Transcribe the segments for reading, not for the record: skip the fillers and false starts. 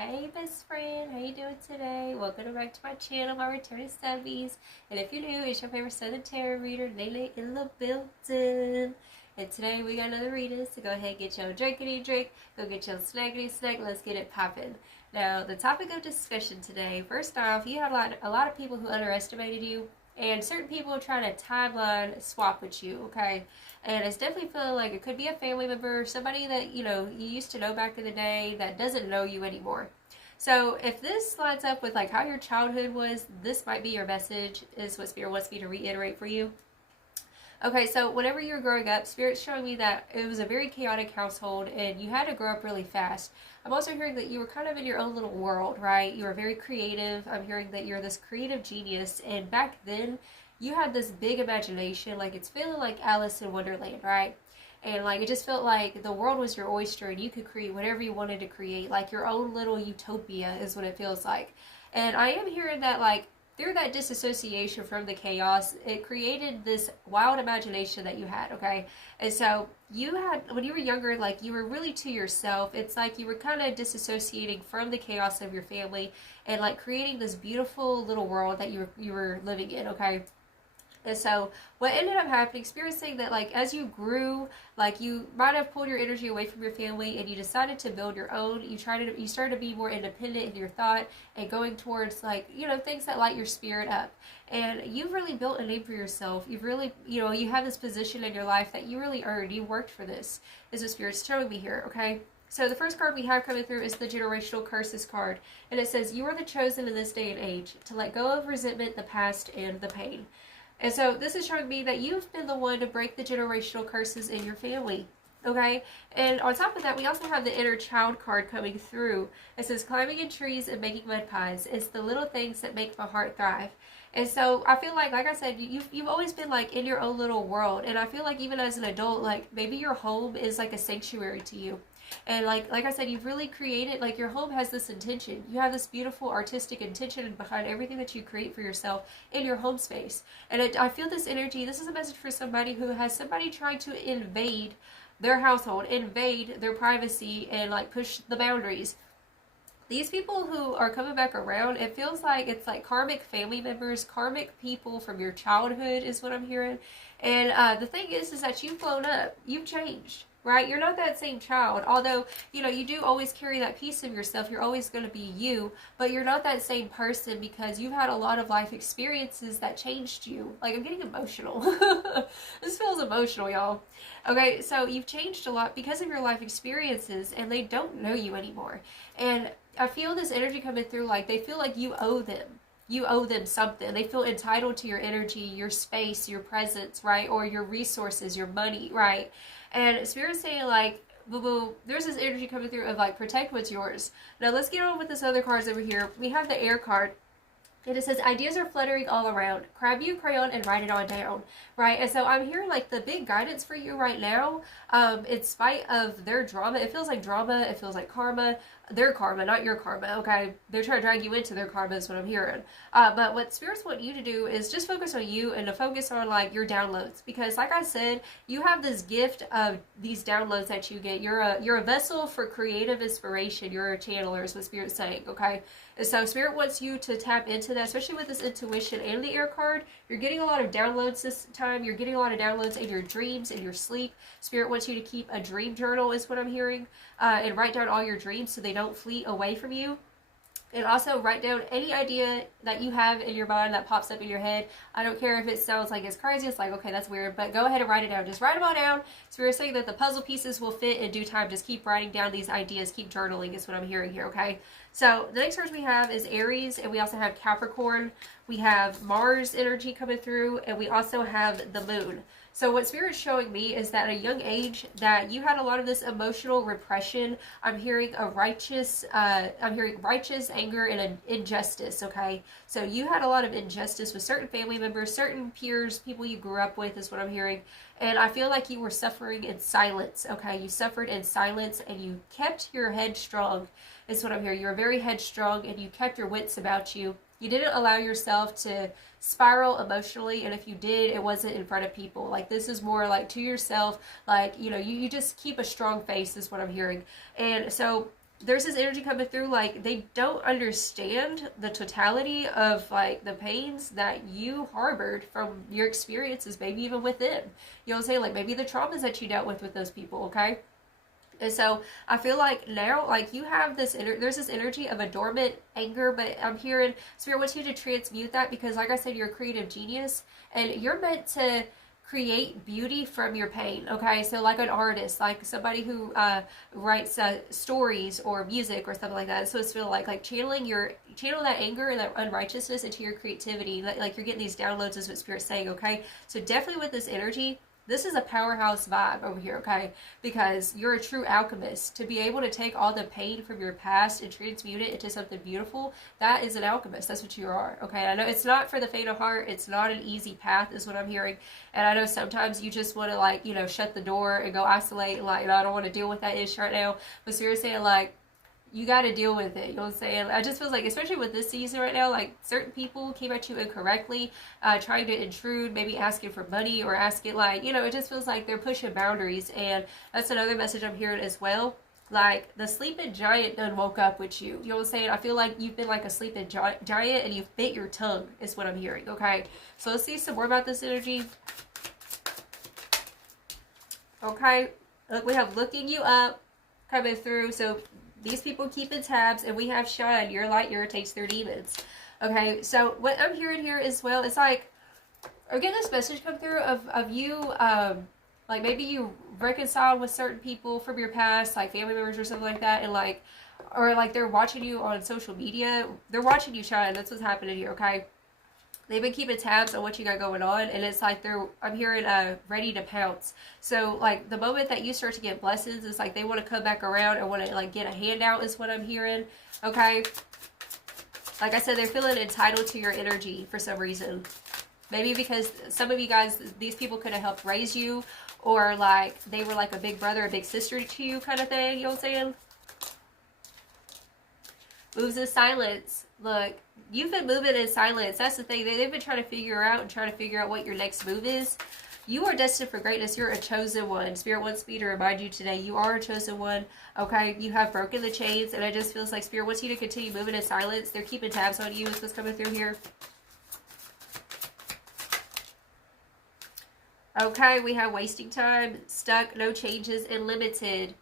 Hey best friend, how you doing today? Welcome back to my channel, my returning subbies. And if you're new, it's your favorite Southern Tarot reader, Lele in the building. And today we got another reading, so go ahead, get your drinkity drink, go get your snackity snack, let's get it popping. Now, the topic of discussion today, first off, you had a lot of people who underestimated you, and certain people trying to timeline swap with you, okay? And it's definitely feeling like it could be a family member, somebody that, you used to know back in the day that doesn't know you anymore. So if this lines up with like how your childhood was, this might be your message, is what Spirit wants me to reiterate for you. Okay, so whenever you were growing up, Spirit's showing me that it was a very chaotic household and you had to grow up really fast. I'm also hearing that you were kind of in your own little world, right? You were very creative. I'm hearing that you're this creative genius, and back then you had this big imagination, like it's feeling like Alice in Wonderland, right? And like it just felt like the world was your oyster and you could create whatever you wanted to create, like your own little utopia is what it feels like. And I am hearing that like through that disassociation from the chaos, it created this wild imagination that you had, okay? And so you had, when you were younger, like you were really to yourself. It's like you were kind of disassociating from the chaos of your family and like creating this beautiful little world that you were living in, okay? And so what ended up happening, Spirit saying that like as you grew, like you might have pulled your energy away from your family and you decided to build your own. You started to be more independent in your thought and going towards like, things that light your spirit up. And you've really built a name for yourself. You've really, you have this position in your life that you really earned. You worked for this, is what Spirit's showing me here, okay? So the first card we have coming through is the Generational Curses card. And it says, you are the chosen in this day and age to let go of resentment, the past, and the pain. And so this is showing me that you've been the one to break the generational curses in your family. Okay? And on top of that, we also have the inner child card coming through. It says, climbing in trees and making mud pies. It's the little things that make my heart thrive. And so I feel like I said, you've always been like in your own little world. And I feel like even as an adult, like maybe your home is like a sanctuary to you. And like I said, you've really created, like your home has this intention. You have this beautiful artistic intention behind everything that you create for yourself in your home space. And I feel this energy. This is a message for somebody who has somebody trying to invade their household, invade their privacy, and like push the boundaries. These people who are coming back around, it feels like it's like karmic family members, karmic people from your childhood is what I'm hearing. And the thing is that you've blown up. You've changed. Right? You're not that same child. Although, you do always carry that piece of yourself. You're always going to be you, but you're not that same person because you've had a lot of life experiences that changed you. Like, I'm getting emotional. This feels emotional, y'all. Okay, so you've changed a lot because of your life experiences, and they don't know you anymore. And I feel this energy coming through, like, they feel like you owe them. You owe them something. They feel entitled to your energy, your space, your presence, right? Or your resources, your money, right? And Spirit's saying like, boo-boo, there's this energy coming through of like, protect what's yours. Now let's get on with this other cards over here. We have the air card. And it says, ideas are fluttering all around. Grab you a crayon and write it all down, right? And so I'm hearing like the big guidance for you right now, in spite of their drama. It feels like drama. It feels like karma. Their karma, not your karma, okay? They're trying to drag you into their karma is what I'm hearing. But what spirits want you to do is just focus on you and to focus on like your downloads. Because like I said, you have this gift of these downloads that you get. You're a vessel for creative inspiration. You're a channeler is what Spirit's saying, okay? And so Spirit wants you to tap into that, especially with this intuition and the air card. You're getting a lot of downloads this time. You're getting a lot of downloads in your dreams, in your sleep. Spirit wants you to keep a dream journal is what I'm hearing. And write down all your dreams so they don't flee away from you. And also write down any idea that you have in your mind that pops up in your head. I don't care if it sounds like it's crazy. It's like, okay, that's weird. But go ahead and write it down. Just write them all down. So we're saying that the puzzle pieces will fit in due time. Just keep writing down these ideas. Keep journaling is what I'm hearing here, okay? So the next cards we have is Aries. And we also have Capricorn. We have Mars energy coming through. And we also have the Moon. So what Spirit's showing me is that at a young age that you had a lot of this emotional repression. I'm hearing righteous anger and an injustice, okay? So you had a lot of injustice with certain family members, certain peers, people you grew up with is what I'm hearing. And I feel like you were suffering in silence, okay? You suffered in silence and you kept your head strong is what I'm hearing. You were very headstrong and you kept your wits about you. You didn't allow yourself to spiral emotionally, and if you did, it wasn't in front of people. Like, this is more like to yourself, like, you just keep a strong face is what I'm hearing. And so there's this energy coming through, like, they don't understand the totality of, like, the pains that you harbored from your experiences, maybe even with them. You know what I'm saying? Like, maybe the traumas that you dealt with those people, okay? And so I feel like now, like, you have this, there's this energy of a dormant anger, but I'm hearing Spirit wants you to transmute that because, like I said, you're a creative genius and you're meant to create beauty from your pain, okay? So like an artist, like somebody who writes stories or music or something like that. So it's feel like channel that anger and that unrighteousness into your creativity. Like you're getting these downloads is what Spirit's saying, okay? So definitely with this energy, this is a powerhouse vibe over here, okay? Because you're a true alchemist. To be able to take all the pain from your past and transmute it into something beautiful, that is an alchemist. That's what you are, okay? I know it's not for the faint of heart. It's not an easy path, is what I'm hearing. And I know sometimes you just want to, like, you know, shut the door and go isolate. Like, I don't want to deal with that issue right now. But seriously, like, you got to deal with it. You know what I'm saying? I just feel like, especially with this season right now, like certain people came at you incorrectly, trying to intrude, maybe asking for money or asking, like, you know, it just feels like they're pushing boundaries. And that's another message I'm hearing as well. Like, the sleeping giant done woke up with you. You know what I'm saying? I feel like you've been like a sleeping giant and you've bit your tongue, is what I'm hearing. Okay. So let's see some more about this energy. Okay. Look, we have looking you up coming through. So these people keeping tabs, and we have shine. Your light irritates their demons. Okay, so what I'm hearing here as well, it's like, or get this message come through of you, like maybe you reconciled with certain people from your past, like family members or something like that, and like, or like they're watching you on social media. They're watching you shine. That's what's happening here, okay? They've been keeping tabs on what you got going on, and it's like I'm hearing ready to pounce. So like the moment that you start to get blessings, it's like they want to come back around and want to like get a handout, is what I'm hearing. Okay, like I said, they're feeling entitled to your energy for some reason. Maybe because some of you guys, these people could have helped raise you, or like they were like a big brother, a big sister to you, kind of thing. You know what I'm saying? Moves in silence. Look, you've been moving in silence. That's the thing. They've been trying to figure out what your next move is. You are destined for greatness. You're a chosen one. Spirit wants me to remind you today, you are a chosen one. Okay, you have broken the chains, and it just feels like Spirit wants you to continue moving in silence. They're keeping tabs on you. Is what's coming through here. Okay, we have wasting time, stuck, no changes, and limited.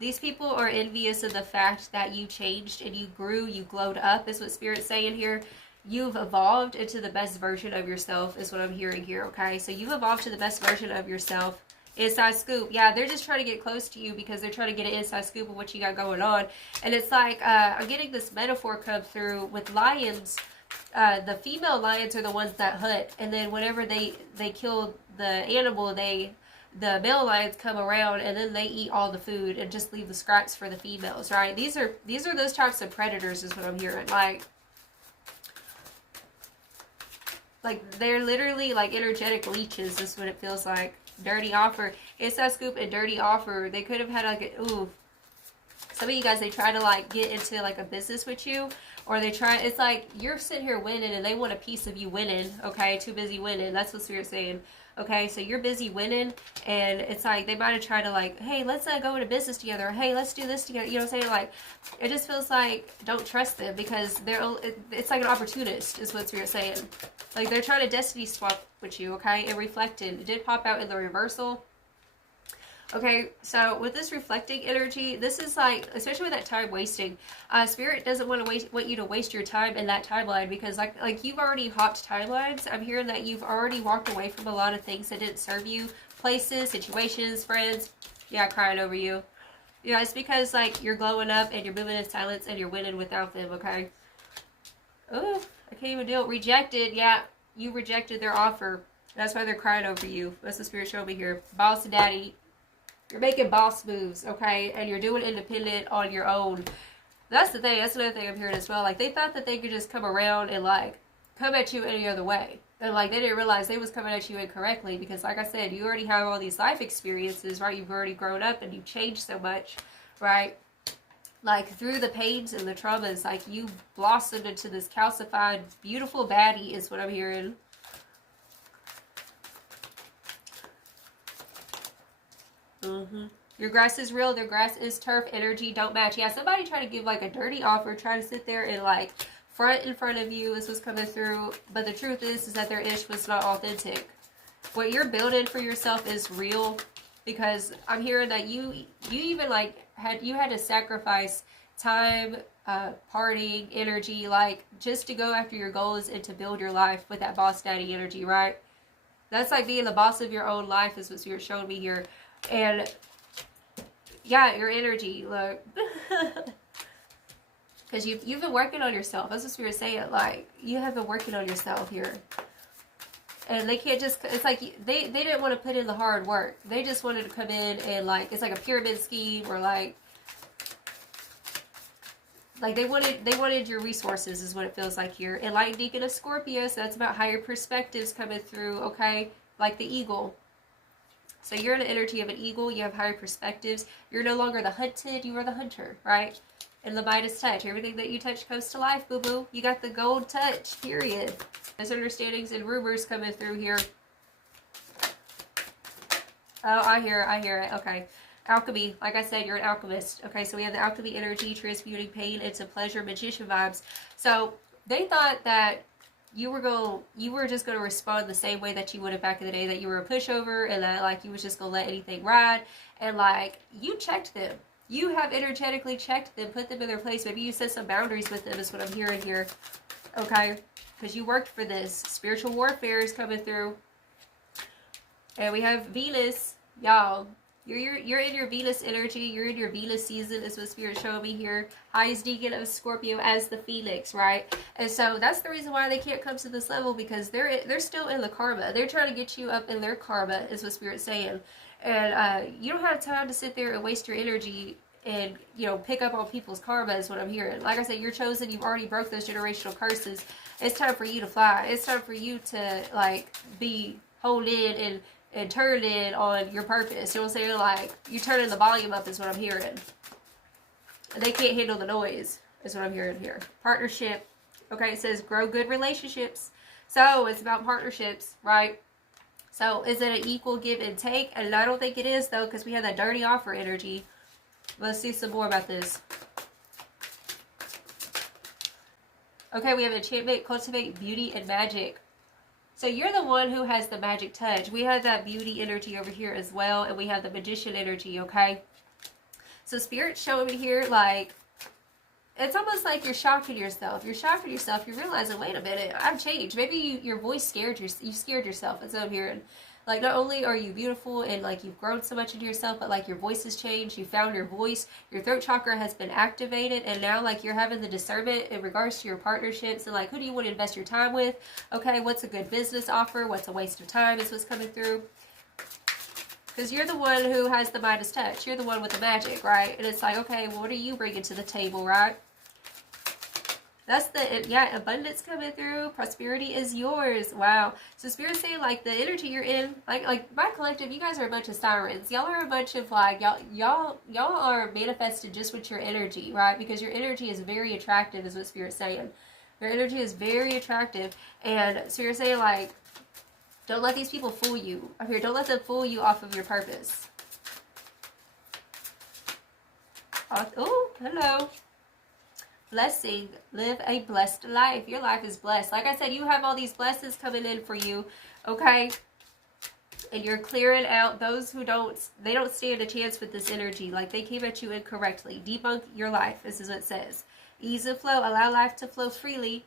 These people are envious of the fact that you changed and you grew, you glowed up, is what Spirit's saying here. You've evolved into the best version of yourself, is what I'm hearing here, okay? So you've evolved to the best version of yourself. Inside scoop. Yeah, they're just trying to get close to you because they're trying to get an inside scoop of what you got going on. And it's like, I'm getting this metaphor come through with lions. The female lions are the ones that hunt. And then whenever they kill the animal, the male lions come around and then they eat all the food and just leave the scraps for the females, right? These are those types of predators, is what I'm hearing. Like they're literally like energetic leeches, is what it feels like. Dirty offer. Inside scoop and dirty offer. They could have had like some of you guys, they try to like get into like a business with you, or it's like you're sitting here winning and they want a piece of you winning, okay? Too busy winning. That's what Spirit's saying. Okay, so you're busy winning, and it's like they might have tried to like, hey, let's go into business together. Or, hey, let's do this together. You know what I'm saying? Like, it just feels like don't trust them because it's like an opportunist, is what Spirit's saying. Like they're trying to destiny swap with you, okay? And reflected. It did pop out in the reversal. Okay, so with this reflecting energy, this is like, especially with that time wasting, Spirit doesn't want you to waste your time in that timeline because like you've already hopped timelines. I'm hearing that you've already walked away from a lot of things that didn't serve you, places, situations, friends. Yeah, crying over you. Yeah, it's because like you're glowing up and you're moving in silence and you're winning without them, okay? Oh, I can't even deal. Rejected. Yeah, you rejected their offer. That's why they're crying over you. That's the Spirit showed me here. Boss daddy. You're making boss moves, okay? And you're doing independent on your own. That's the thing. That's another thing I'm hearing as well. Like, they thought that they could just come around and, like, come at you any other way. And, like, they didn't realize they was coming at you incorrectly because, like I said, you already have all these life experiences, right? You've already grown up and you've changed so much, right? Like, through the pains and the traumas, like, you blossomed into this calcified, beautiful baddie is what I'm hearing. Your grass is real. Their grass is turf. Energy don't match. Yeah, somebody try to give like a dirty offer, try to sit there and like front in front of you. This was coming through. But the truth is that their ish was not authentic. What you're building for yourself is real, because I'm hearing that you even like had to sacrifice time, partying, energy, like just to go after your goals and to build your life with that boss daddy energy, right? That's like being the boss of your own life is what you're showing me here. And yeah, your energy, look. Because you've been working on yourself. That's what we were saying. Like, you have been working on yourself here. And they can't just, it's like, they didn't want to put in the hard work. They just wanted to come in and like, it's like a pyramid scheme, or like they wanted your resources is what it feels like here. And Light Deacon of Scorpio, so that's about higher perspectives coming through, okay? Like the eagle. So you're in the energy of an eagle, you have higher perspectives. You're no longer the hunted, you are the hunter, right? And the Midas touch. Everything that you touch comes to life, boo-boo. You got the gold touch, period. Misunderstandings and rumors coming through here. Oh, I hear it. Okay. Alchemy. Like I said, you're an alchemist. Okay, so we have the alchemy energy, transmuting pain into pleasure, magician vibes. So they thought that you were just going to respond the same way that you would have back in the day, that you were a pushover, and that like you was just going to let anything ride. And like, you checked them. You have energetically checked them, put them in their place. Maybe you set some boundaries with them is what I'm hearing here. Okay? Because you worked for this. Spiritual warfare is coming through. And we have Venus. Y'all, you're in your Venus energy. You're in your Venus season is what Spirit showed me here. Highest Deacon of Scorpio as the Phoenix, right? And so that's the reason why they can't come to this level, because they're still in the karma. They're trying to get you up in their karma is what Spirit's saying. And you don't have time to sit there and waste your energy and, you know, pick up on people's karma is what I'm hearing. Like I said, you're chosen. You've already broke those generational curses. It's time for you to fly. It's time for you to, like, be honed in and turned in on your purpose. You know what I'm saying? Like, you turning the volume up is what I'm hearing. And they can't handle the noise is what I'm hearing here. Partnership. Okay, it says grow good relationships. So, it's about partnerships, right? So, is it an equal give and take? And I don't think it is, though, because we have that dirty offer energy. Let's see some more about this. Okay, we have enchantment, cultivate, beauty, and magic. So you're the one who has the magic touch. We have that beauty energy over here as well, and we have the magician energy, okay? So Spirit's showing me here, like, it's almost like you're shocking yourself. You're shocking yourself. You're realizing, wait a minute, I've changed. Maybe your voice scared you scared yourself. That's what I'm hearing. Like, not only are you beautiful and, like, you've grown so much into yourself, but, like, your voice has changed. You found your voice. Your throat chakra has been activated. And now, like, you're having the discernment in regards to your partnerships. And, like, who do you want to invest your time with? Okay, what's a good business offer? What's a waste of time is what's coming through. Because you're the one who has the Midas touch. You're the one with the magic, right? And it's like, okay, well, what are you bringing to the table, right? That's the, yeah, abundance coming through. Prosperity is yours. Wow. So Spirit's saying, like, the energy you're in, like my collective, you guys are a bunch of sirens. Y'all are a bunch of, like, y'all are manifested just with your energy, right? Because your energy is very attractive, is what Spirit's saying. Your energy is very attractive. And so you're saying, like, don't let these people fool you. Up here, don't let them fool you off of your purpose. Oh, hello. Blessing. Live a blessed life. Your life is blessed. Like I said, you have all these blessings coming in for you, okay? And you're clearing out those who they don't stand a chance with this energy. Like, they came at you incorrectly. Debunk your life. This is what it says. Ease and flow. Allow life to flow freely.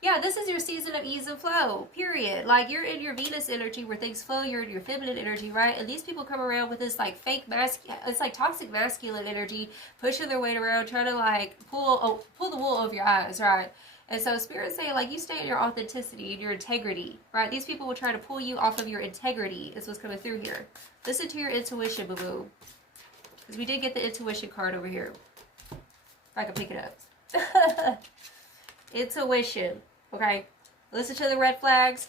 Yeah, this is your season of ease and flow, period. Like, you're in your Venus energy where things flow. You're in your feminine energy, right? And these people come around with this, like, fake it's like toxic masculine energy, pushing their weight around, trying to, like, pull the wool over your eyes, right? And so Spirit's saying, like, you stay in your authenticity and your integrity, right? These people will try to pull you off of your integrity is what's coming through here. Listen to your intuition, boo-boo. Because we did get the intuition card over here. If I can pick it up. Intuition. Okay, listen to the red flags.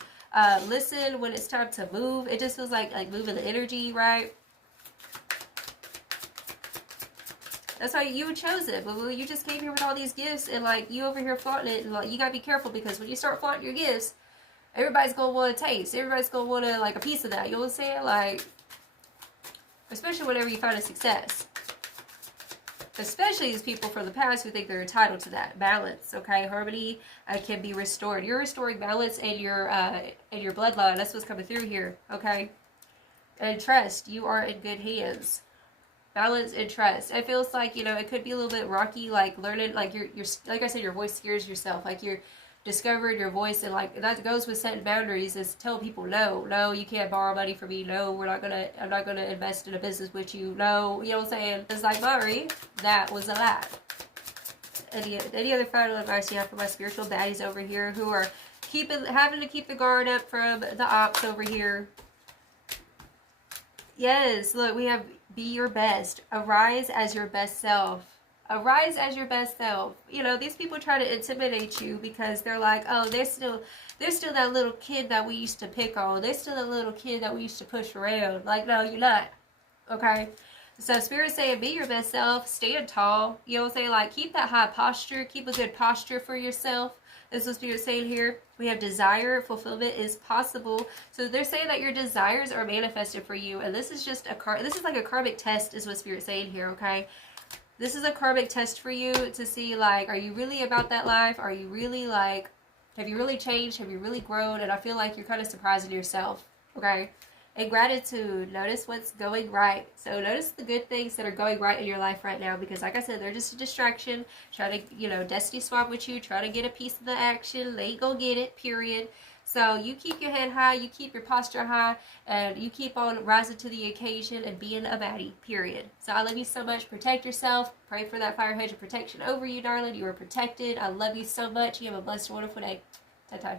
Listen when it's time to move. It just feels like moving the energy, right? That's how you chose it. But you just came here with all these gifts, and, like, you over here flaunting it, and, like, you gotta be careful, because when you start flaunting your gifts, everybody's gonna want to taste. Everybody's gonna want to, like, a piece of that. You know what I'm saying? Like, especially whenever you find a success. Especially these people from the past who think they're entitled to that balance. Okay, harmony can be restored. You're restoring balance in your bloodline. That's what's coming through here. Okay, and trust. You are in good hands. Balance and trust. It feels like, you know, it could be a little bit rocky, like learning, like you're like I said, your voice scares yourself. Like you're discovering your voice, and like that goes with setting boundaries, is telling people no, you can't borrow money from me. No, I'm not gonna invest in a business with you. No, you know what I'm saying? It's like, Mari, that was a lie. Any other final advice you have for my spiritual baddies over here who are having to keep the guard up from the ops over here? Yes, look, we have be your best. Arise as your best self. Arise as your best self. You know, these people try to intimidate you because they're like, oh, they're still that little kid that we used to pick on. They're still that little kid that we used to push around. Like, no, you're not. Okay? So Spirit's saying, be your best self. Stand tall. You know what I'm saying? Like, keep that high posture. Keep a good posture for yourself. This is what Spirit's saying here. We have desire. Fulfillment is possible. So they're saying that your desires are manifested for you. And this is just this is like a karmic test, is what Spirit's saying here, okay? This is a karmic test for you to see, like, are you really about that life? Are you really, like, have you really changed? Have you really grown? And I feel like you're kind of surprising yourself, okay? And gratitude. Notice what's going right. So notice the good things that are going right in your life right now, because like I said, they're just a distraction. Try to, you know, destiny swap with you. Try to get a piece of the action. They ain't gonna get it, period. So you keep your head high. You keep your posture high. And you keep on rising to the occasion and being a baddie, period. So I love you so much. Protect yourself. Pray for that fire hedge of protection over you, darling. You are protected. I love you so much. You have a blessed, wonderful day. Ta-ta.